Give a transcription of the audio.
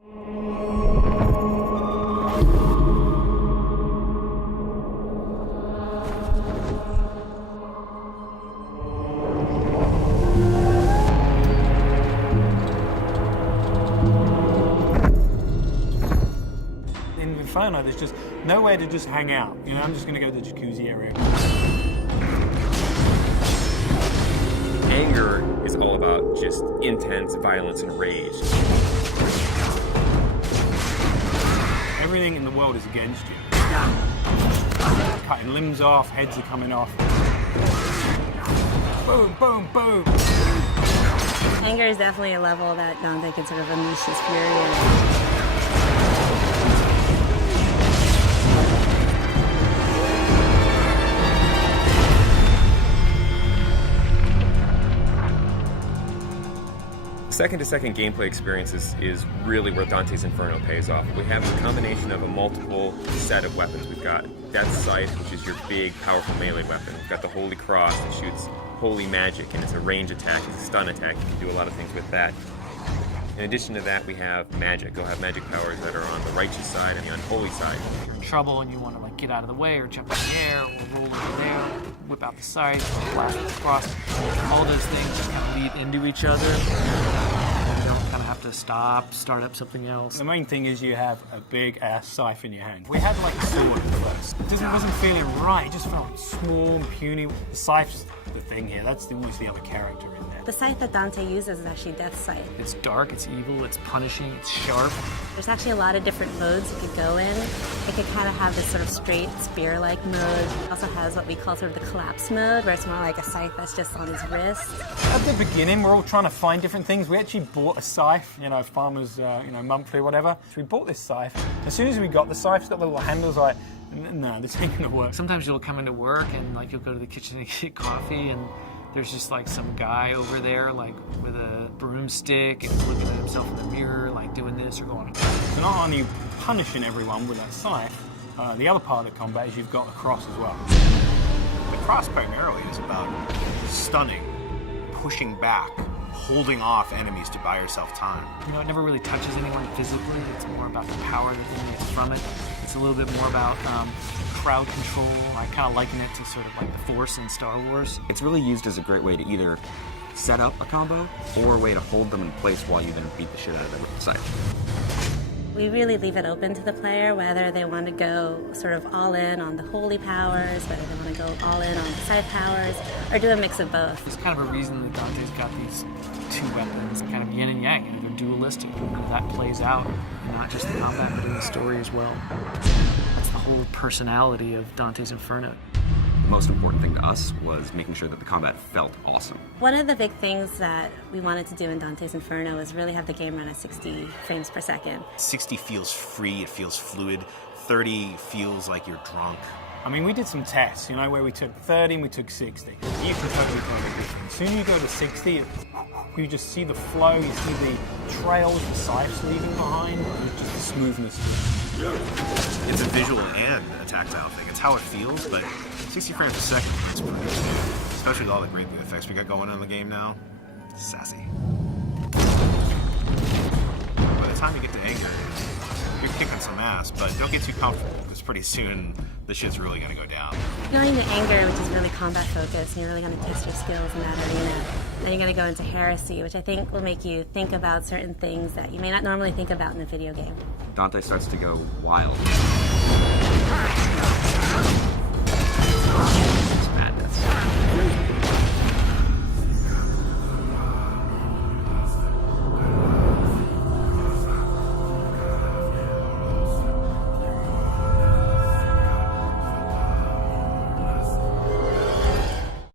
In Inferno, there's just nowhere to just hang out. You know, I'm just gonna go to the jacuzzi area. Anger is all about just intense violence and rage. Everything in the world is against you. Cutting limbs off, heads are coming off. Boom, boom, boom. Anger is definitely a level that Dante can sort of unleash his fury in. Second-to-second gameplay experiences is really where Dante's Inferno pays off. We have a combination of a multiple set of weapons. We've got Death Scythe, which is your big, powerful melee weapon. We've got the Holy Cross that shoots holy magic, and it's a range attack, it's a stun attack. You can do a lot of things with that. In addition to that, we have magic. You'll have magic powers that are on the righteous side and the unholy side. If you're in trouble and you want to like get out of the way or jump in the air or roll over there, whip out the scythe, blast with the cross, all those things just kind of lead into each other. You don't kind of have to stop, start up something else. The main thing is you have a big ass scythe in your hand. We had like a sword first. It just wasn't feeling right. It just felt small and puny. The scythe's the thing here. That's almost the other character in there. The scythe that Dante uses is actually Death Scythe. It's dark, it's evil, it's punishing, it's sharp. There's actually a lot of different modes you could go in. It could kind of have this sort of straight spear-like mode. It also has what we call sort of the collapse mode, where it's more like a scythe that's just on his wrist. At the beginning, we're all trying to find different things. We actually bought a scythe, you know, farmers, monthly or whatever. So we bought this scythe. As soon as we got the scythe, it's got the little handles like, no, this ain't gonna work. Sometimes you'll come into work and like you'll go to the kitchen to get coffee and there's just like some guy over there like with a broomstick and he's looking at himself in the mirror like doing this or going. So not only punishing everyone with that scythe, the other part of the combat is you've got the cross as well. The cross primarily is about stunning, pushing back, holding off enemies to buy yourself time. You know, it never really touches anyone physically. It's more about the power that emanates from it. It's a little bit more about crowd control. I kind of liken it to sort of like the Force in Star Wars. It's really used as a great way to either set up a combo or a way to hold them in place while you then beat the shit out of them with the scythe. We really leave it open to the player whether they want to go sort of all in on the holy powers, whether they want to go all in on the scythe powers, or do a mix of both. There's kind of a reason that Dante's got these two weapons, kind of yin and yang. You know, they're dualistic, and that plays out in not just the combat, but in the story as well. That's the whole personality of Dante's Inferno. The most important thing to us was making sure that the combat felt awesome. One of the big things that we wanted to do in Dante's Inferno is really have the game run at 60 frames per second. 60 feels free, it feels fluid. 30 feels like you're drunk. I mean, we did some tests, you know, where we took 30 and we took 60. You can totally tell the difference. As soon as you go to 60, you just see the flow, you see the trails, the scythes leaving behind, and just the smoothness. It's a visual and a tactile thing. It's how it feels, but 60 frames a second is pretty good. Especially with all the great effects we got going on in the game now. Sassy. By the time you get to anger, you're kicking some ass, but don't get too comfortable, because pretty soon the shit's really gonna go down. Going to anger, which is really combat focused, and you're really going to test your skills in that arena. Then you're going to go into heresy, which I think will make you think about certain things that you may not normally think about in a video game. Dante starts to go wild. It's madness.